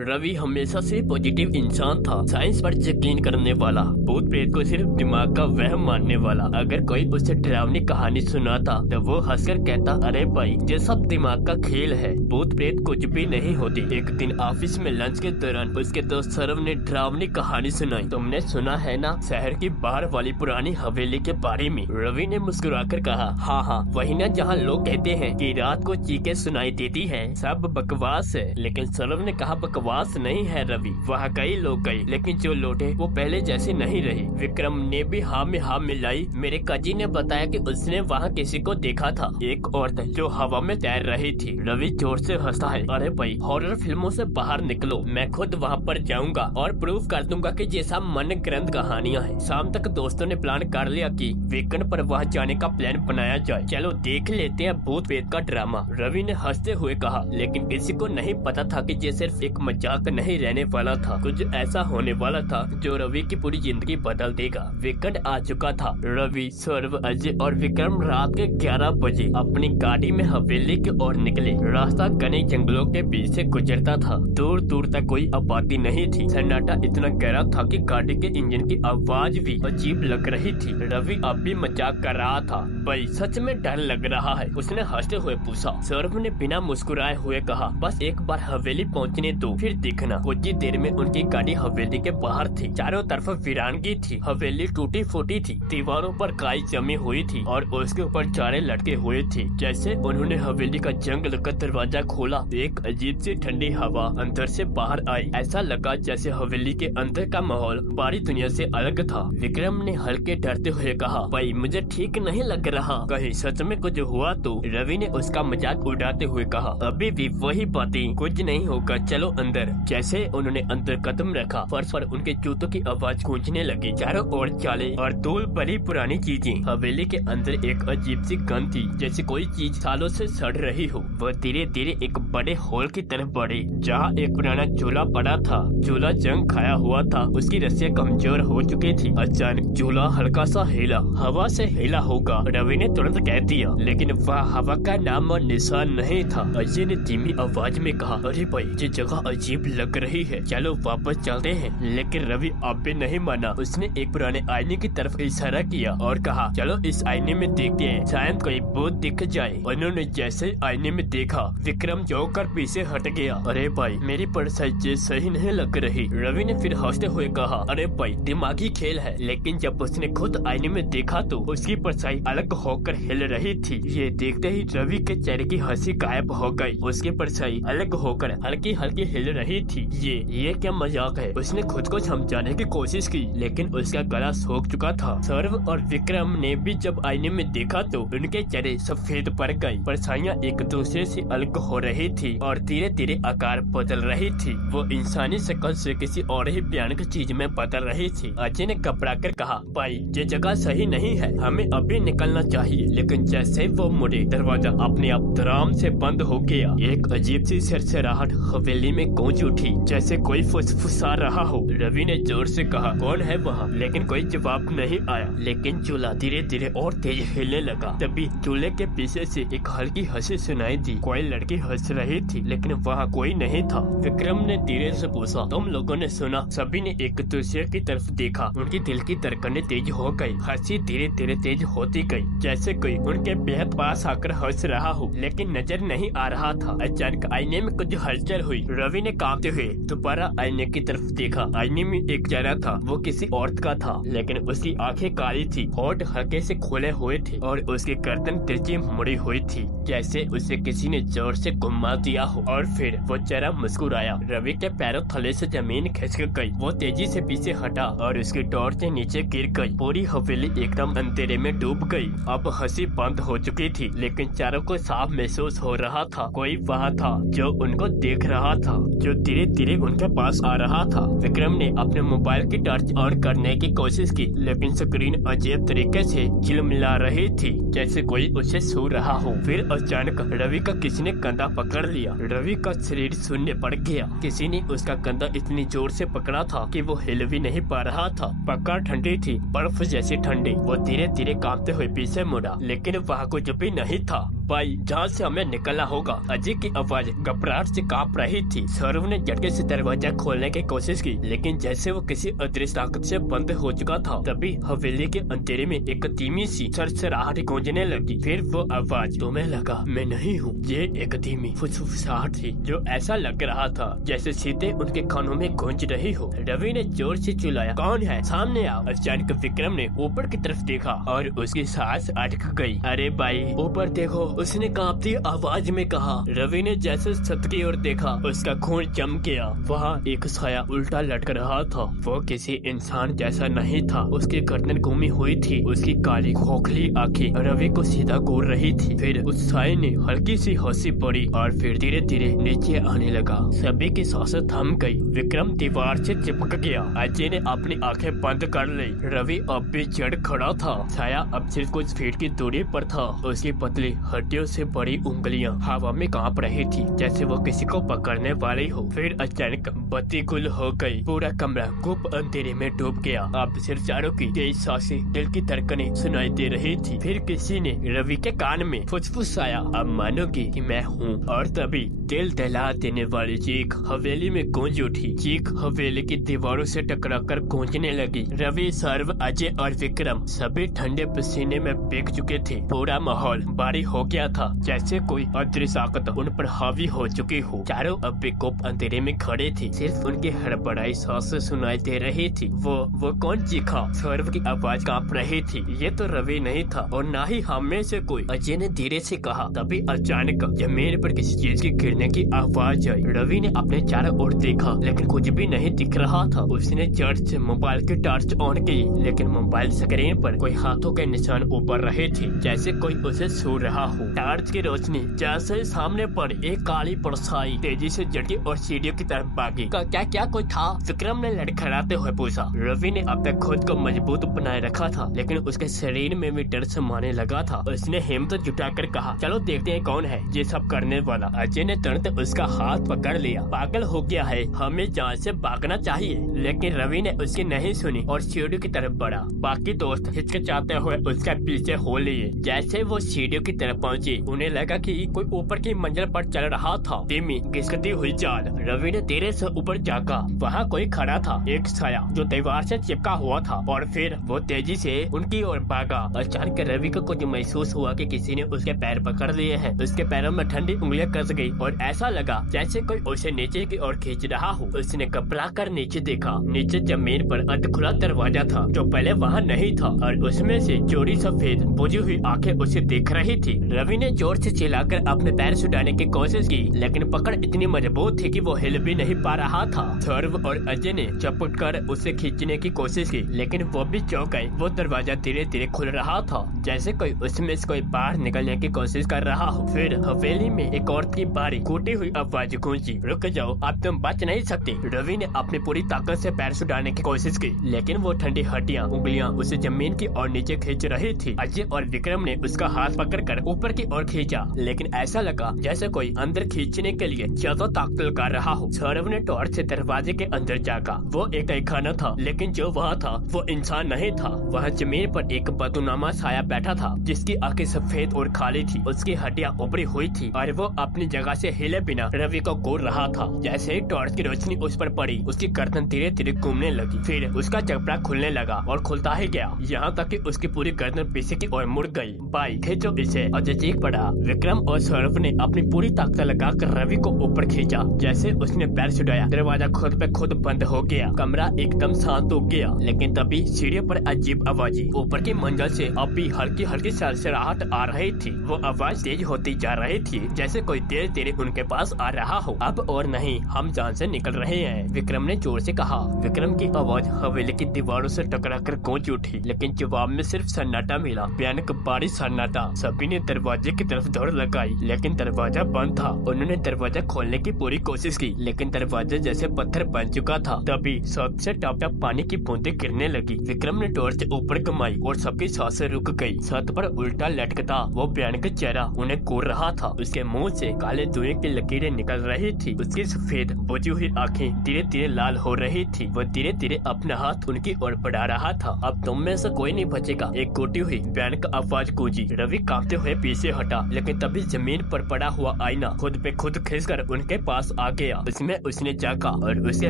रवि हमेशा से पॉजिटिव इंसान था, साइंस पर यकीन करने वाला, भूत प्रेत को सिर्फ दिमाग का वहम मानने वाला। अगर कोई उसे डरावनी कहानी सुनाता तो वो हंसकर कहता, अरे भाई ये सब दिमाग का खेल है, भूत प्रेत कुछ भी नहीं होती। एक दिन ऑफिस में लंच के दौरान उसके दोस्त सौरभ ने डरावनी कहानी सुनाई। तुमने सुना है ना, शहर की बाहर वाली पुरानी हवेली के बारे में? रवि ने मुस्कुराकर कहा, हाँ वही ना, जहाँ लोग कहते हैं कि रात को चीखें सुनाई देती है। सब बकवास है। लेकिन सौरभ ने कहा, बकवास नहीं है रवि, वहाँ कई लोग गए लेकिन जो लौटे वो पहले जैसे नहीं रहे। विक्रम ने भी हाँ में हाँ मिलाई। मेरे काजी ने बताया कि उसने वहाँ किसी को देखा था, एक औरत जो हवा में तैर रही थी। रवि जोर से हंसता है, अरे भाई हॉरर फिल्मों से बाहर निकलो, मैं खुद वहाँ पर जाऊंगा और प्रूफ कर दूंगा कि ये सब मन ग्रंथ कहानियाँ हैं। शाम तक दोस्तों ने प्लान कर लिया कि वीकेंड पर वहाँ जाने का प्लान बनाया जाए। चलो देख लेते हैं भूत प्रेत का ड्रामा, रवि ने हंसते हुए कहा। लेकिन किसी को नहीं पता था कि ये सिर्फ एक मजाक नहीं रहने वाला था, कुछ ऐसा होने वाला था जो रवि की पूरी जिंदगी बदल देगा। वीकेंड आ चुका था। रवि, सौरभ, अजय और विक्रम रात के 11 बजे अपनी गाड़ी में हवेली की ओर निकले। रास्ता घने जंगलों के बीच से गुजरता था, दूर दूर तक कोई आबादी नहीं थी। सन्नाटा इतना गहरा था कि गाड़ी के इंजन की आवाज भी अजीब लग रही थी। रवि अब भी मजाक कर रहा था, भाई सच में डर लग रहा है, उसने हंसते हुए पूछा। सौरभ ने बिना मुस्कुराए हुए कहा, बस एक बार हवेली पहुंचने दो फिर देखना। कुछ ही देर में उनकी गाड़ी हवेली के बाहर थी। चारों तरफ वीरानगी थी, हवेली टूटी फूटी थी, दीवारों पर काई जमी हुई थी और उसके ऊपर चारे लटके हुए थे। जैसे उन्होंने हवेली का जंगल का दरवाजा खोला, एक अजीब सी ठंडी हवा अंदर से बाहर आई। ऐसा लगा जैसे हवेली के अंदर का माहौल बाहरी दुनिया से अलग था। विक्रम ने हल्के डरते हुए कहा, भाई मुझे ठीक नहीं लग रहा, कहीं सच में कुछ हुआ तो? रवि ने उसका मजाक उड़ाते हुए कहा, अभी भी वही बातें, कुछ नहीं होगा, चलो अंदर। जैसे उन्होंने अंदर कदम रखा, फर्श पर उनके जूतों की आवाज गूंजने लगी। चारों ओर चाले और धूल भरी पुरानी चीजें। हवेली के अंदर एक अजीब सी गंध थी, जैसे कोई चीज सालों से सड़ रही हो। वो धीरे धीरे एक बड़े हॉल की तरफ बढ़े, जहाँ एक पुराना झूला पड़ा था। झूला जंग खाया हुआ था, उसकी रस्सियां कमजोर हो चुकी थी। अचानक झूला हल्का सा हिला, हवा से हिला होगा, रवि ने तुरंत कह दिया, लेकिन वह हवा का नाम और निशान नहीं था। अजय ने धीमी आवाज में कहा, अरे भाई ये जगह अजीब लग रही है, चलो वापस चलते हैं। लेकिन रवि अब भी नहीं माना। उसने एक पुराने आईने की तरफ इशारा किया और कहा, चलो इस आईने में देखते हैं, शायद कोई भूत दिख जाए। उन्होंने जैसे आईने में देखा, विक्रम जोकर पीछे हट गया। अरे भाई मेरी परछाई सही नहीं लग रही, रवि ने फिर हंसते हुए कहा, अरे भाई दिमागी खेल है। लेकिन जब उसने खुद आईने में देखा तो उसकी परछाई अलग होकर हिल रही थी। ये देखते ही रवि के चेहरे की हंसी गायब हो गई, उसकी परछाई अलग होकर हल्की हल्की हिल रही थी। ये क्या मजाक है? उसने खुद को समझाने की कोशिश की, लेकिन उसका गला सूख चुका था। सौरभ और विक्रम ने भी जब आईने में देखा तो उनके चेहरे सफेद पड़ गए, परछाइयां एक दूसरे से अलग हो रही थी और धीरे धीरे आकार बदल रही थी। वो इंसानी शक्ल से किसी और ही भयानक चीज में बदल रही थी। अजय ने घबरा कर कहा, भाई ये जगह सही नहीं है, हमें अभी निकलना चाहिए। लेकिन जैसे वो मुड़े, दरवाजा अपने आप धड़ाम से बंद हो गया। एक अजीब सी सरसराहट हवेली में गूंज उठी, जैसे कोई फुसफुसा रहा हो। रवि ने जोर से कहा, कौन है वहाँ? लेकिन कोई जवाब नहीं आया। लेकिन चूल्हा धीरे धीरे और तेज हिलने लगा। तभी चूल्हे के पीछे से एक हल्की हंसी सुनाई दी। कोई लड़की हंस रही थी, लेकिन वहाँ कोई नहीं था। विक्रम ने धीरे से पूछा, तुम लोगों ने सुना? सभी ने एक दूसरे की तरफ देखा, उनकी दिल की धड़कनें तेज हो गई। हंसी धीरे धीरे तेज होती गई, जैसे कोई उनके बेहद पास आकर हंस रहा हो, लेकिन नजर नहीं आ रहा था। अचानक आईने में कुछ हलचल हुई। रवि ने कांपते हुए दोबारा आईने की तरफ देखा। आईने में एक चेहरा था, वो किसी औरत का था, लेकिन उसकी आंखें काली थी, होंठ हल्के से खुले हुए थे और उसकी गर्दन तिरछी मुड़ी हुई थी, जैसे उसे किसी ने जोर से घुमा दिया हो। और फिर वो चेहरा मुस्कुराया। रवि के पैरों थले से जमीन खिसक गई। वो तेजी से पीछे हटा और उसकी टॉर्च से नीचे गिर गई। पूरी हवेली एकदम अंधेरे में डूब गई। अब हंसी बंद हो चुकी थी, लेकिन चारों को साफ महसूस हो रहा था, कोई वहाँ था जो उनको देख रहा था, जो धीरे धीरे उनके पास आ रहा था। विक्रम ने अपने मोबाइल की टॉर्च ऑन करने की कोशिश की, लेकिन स्क्रीन अजीब तरीके से झिलमिला रही थी, जैसे कोई उसे छू रहा हो। फिर अचानक रवि का किसी ने कंधा पकड़ लिया। रवि का शरीर शून्य पड़ गया। किसी ने उसका कंधा इतनी जोर से पकड़ा था कि वो हिल भी नहीं पा रहा था। पकड़ ठंडी थी, बर्फ जैसी ठंडी। वो धीरे धीरे कांपते हुए पीछे मुड़ा, लेकिन वहाँ कुछ भी नहीं था, भाई जहाँ से हमें निकलना होगा। अजय की आवाज घबराहट से कांप रही थी। सौरभ ने झटके से दरवाजा खोलने की कोशिश की, लेकिन जैसे वो किसी अदृश्य ताकत से बंद हो चुका था, तभी हवेली के अंधेरे में एक धीमी सी सरसराहट गूंजने लगी। फिर वो आवाज, तुम्हें लगा मैं नहीं हूँ। ये एक धीमी फुसफुसाहट थी जो ऐसा लग रहा था जैसे सीधे उनके कानों में गूंज रही हो। रवि ने जोर से चिल्लाया, कौन है, सामने आओ। अचानक विक्रम ने ऊपर की तरफ देखा और उसकी सांस अटक गई। अरे भाई ऊपर देखो, उसने कांपती आवाज में कहा। रवि ने जैसे छत की ओर देखा, उसका खून जम गया। वहाँ एक साया उल्टा लटक रहा था। वो किसी इंसान जैसा नहीं था। उसकी गर्दन घूमी हुई थी, उसकी काली खोखली आंखें रवि को सीधा घूर रही थी। फिर उस साये ने हल्की सी हंसी पड़ी और फिर धीरे धीरे नीचे आने लगा। सभी की सांसें थम गई। विक्रम दीवार से चिपक गया। अजय ने अपनी आंखें बंद कर ली। रवि अब भी जड़ खड़ा था। साया अब सिर्फ कुछ फीट की दूरी पर था। उसकी पतली हड्डियों से बड़ी उंगलियां हवा में कांप रही थी, जैसे वो किसी को पकड़ने वाली हो। फिर अचानक बत्ती गुल हो गई। पूरा कमरा गुप्त अंधेरे में डूब गया। अब सिर्फ चारों की तेज सांसें, दिल की धड़कनें सुनाई दे रही थी। फिर किसी ने रवि के कान में फुसफुसाया, अब मानोगी कि मैं हूँ। और तभी दिल दहला देने वाली चीख हवेली में गूंज उठी। चीख हवेली की दीवारों से टकराकर गूंजने लगी। रवि, सौरभ, अजय और विक्रम सभी ठंडे पसीने में भीग चुके थे। पूरा माहौल भारी हो गया था, जैसे कोई अदृश्य ताकत उन पर हावी हो चुकी हो। चारों अब भी गुप्त अंधेरे में खड़े थे। सिर्फ उनकी हड़बड़ाई सांसें सुनाई दे रही थी। वो कौन चीखा? सौरभ की आवाज कांप रही थी। ये तो रवि नहीं था और ना ही हम में से कोई। अजय ने धीरे से कहा। तभी अचानक जमीन पर किसी चीज के गिरने की आवाज आई। रवि ने अपने चारों ओर देखा, लेकिन कुछ भी नहीं दिख रहा था। उसने झट से मोबाइल की टॉर्च ऑन की, लेकिन मोबाइल स्क्रीन पर कोई हाथों के निशान उभर रहे थे, जैसे कोई उसे छू रहा हो। टॉर्च की रोशनी जैसे ही सामने पर एक काली परछाई तेजी से झटकी और सीढ़ियों की तरफ भागी। क्या कोई था? विक्रम ने लड़खड़ाते हुए पूछा। रवि ने अब तक खुद को मजबूत बनाए रखा था, लेकिन उसके शरीर में भी डर समाने लगा था। उसने हिम्मत जुटाकर कहा, चलो देखते हैं कौन है ये सब करने वाला। अजय ने तुरंत उसका हाथ पकड़ लिया। पागल हो गया है, हमें जहाँ से भागना चाहिए। लेकिन रवि ने उसकी नहीं सुनी और सीढ़ियों की तरफ बढ़ा। बाकी दोस्त हिचकिचाते हुए उसके पीछे हो लिए। जैसे वो सीढ़ियों की तरफ पहुँचे, उन्हें लगा कि कोई ऊपर की मंजिल पर चल रहा था। धीमी घिसकती हुई चाल। रवि ने धीरे से ऊपर झाँका। वहाँ कोई खड़ा था, एक साया जो दीवार से चिपका हुआ था। और फिर वो तेजी से उनकी ओर भागा। अचानक रवि को कुछ महसूस हुआ कि किसी ने उसके पैर पकड़ लिए हैं। उसके पैरों में ठंडी उंगलियां कस गई और ऐसा लगा जैसे कोई उसे नीचे की ओर खींच रहा हो। उसने घबरा कर नीचे देखा। नीचे जमीन पर अध खुला दरवाजा था, जो पहले वहाँ नहीं था, और उसमें से चोरी सफेद बुझी हुई आंखें उसे देख रही थी। रवि ने जोर से चिल्लाकर अपने पैर छुड़ाने की कोशिश की, लेकिन पकड़ इतनी मजबूत थी कि वो हिल भी नहीं पा रहा था। सौरभ और अजय ने चपट कर उसे खींचने की कोशिश की, लेकिन वो भी चौंक गए। वो दरवाजा धीरे धीरे खुल रहा था, जैसे कोई उसमें से कोई बाहर निकलने की कोशिश कर रहा हो। फिर हवेली में एक औरत की भारी टूटी हुई आवाज गूंजी, रुक जाओ, अब तुम बच नहीं सकते। रवि ने अपनी पूरी ताकत से पैर छुड़ाने की कोशिश की, लेकिन वो ठंडी हड्डियां, उंगलियां उसे जमीन की ओर नीचे खींच रही थी। अजय और विक्रम ने उसका हाथ पकड़कर ऊपर की ओर खींचा, लेकिन ऐसा लगा जैसे कोई अंदर खींचने के लिए ज्यादा ताकत लगा रहा हो। सौरभ ने टॉर्च से दरवाजे के अंदर झाँका। वो एक तहखाना था, लेकिन जो वहाँ था वो इंसान नहीं था। वह जमीन पर एक बदनुमा साया बैठा था, जिसकी आंखें सफेद और खाली थी। उसकी हड्डियां उभरी हुई थी और वो अपनी जगह से हिले बिना रवि को घूर रहा था। जैसे ही टॉर्च की रोशनी उस पर पड़ी, उसकी गर्दन धीरे धीरे घूमने लगी। फिर उसका जबड़ा खुलने लगा और खुलता ही गया, यहाँ तक कि उसकी पूरी गर्दन पीछे की ओर मुड़ गई। भाई खींचो इसे, अजय चीख पड़ा। विक्रम और सौरभ ने अपनी पूरी ताकत लगाकर रवि को ऊपर खींचा। जैसे उसने पैर छुड़ाया, दरवाजा खुद पे खुद बंद हो गया। कमरा एकदम शांत हो गया, लेकिन तभी सीढ़ियों पर अजीब आवाजें। ऊपर की मंजिल से अब भी हल्की हल्की सरसराहट आ रही थी। वो आवाज तेज होती जा रही थी, जैसे कोई धीरे धीरे उनके पास आ रहा हो। अब और नहीं, हम जान से निकल रहे हैं, विक्रम ने जोर से कहा। विक्रम की आवाज हवेली की दीवारों से टकराकर गूंज उठी, लेकिन जवाब में सिर्फ सन्नाटा मिला, भयानक भारी सन्नाटा। सभी ने दरवाजे की तरफ दौड़ लगाई, लेकिन दरवाजा बंद था। उन्होंने दरवाजा खोलने की पूरी कोशिश की, लेकिन दरवाजा जैसे पत्थर बन चुका था। तभी छत से टप टप पानी की बूंदें गिरने लगी। विक्रम ने टॉर्च ऊपर घुमाई और सबकी सांसें रुक गई। छत पर उल्टा लटकता वो भयानक चेहरा उन्हें घूर रहा था। उसके मुंह से काले धुएं की लकीरें निकल रही थी। उसकी सफेद बुझी हुई आंखें धीरे धीरे लाल हो रही थी। वो धीरे धीरे अपना हाथ उनकी ओर बढ़ा रहा था। अब तुम में से कोई नहीं बचेगा, एक टूटी हुई भयानक आवाज गूंजी। रवि कांपते हुए पीछे पीछे हटा, लेकिन तभी जमीन पर पड़ा हुआ आईना खुद पे खुद खींचकर उनके पास आ गया। उसमें उसने झांका और उसके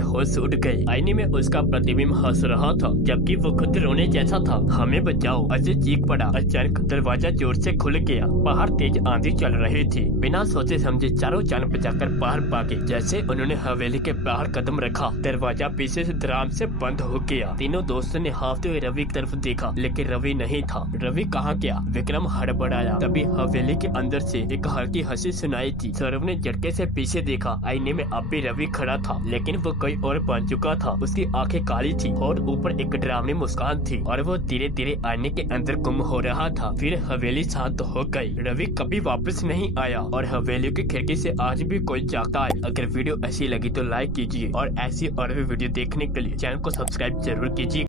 होश उड़ गए। आईने में उसका प्रतिबिंब हंस रहा था, जबकि वो खुद रोने जैसा था। हमें बचाओ, अजय चीख पड़ा। अचानक दरवाजा जोर से खुल गया। बाहर तेज आंधी चल रही थी। बिना सोचे समझे चारों जान बचाकर बाहर भागे। जैसे उन्होंने हवेली के बाहर कदम रखा, दरवाजा पीछे से धड़ाम से बंद हो गया। तीनों दोस्तों ने हाफते हुए रवि की तरफ देखा, लेकिन रवि नहीं था। रवि कहाँ गया? विक्रम हड़बड़ाया। तभी हवेली के अंदर से एक हल्की हंसी सुनाई थी। सौरभ ने झटके से पीछे देखा। आईने में अब भी रवि खड़ा था, लेकिन वो कोई और बन चुका था। उसकी आंखें काली थी और ऊपर एक डरावनी मुस्कान थी, और वो धीरे धीरे आईने के अंदर गुम हो रहा था। फिर हवेली शांत हो गई। रवि कभी वापस नहीं आया और हवेली की खिड़की से आज भी कोई झांकता है। अगर वीडियो अच्छी लगी तो लाइक कीजिए और ऐसी और भी वीडियो देखने के लिए चैनल को सब्सक्राइब जरूर कीजिए।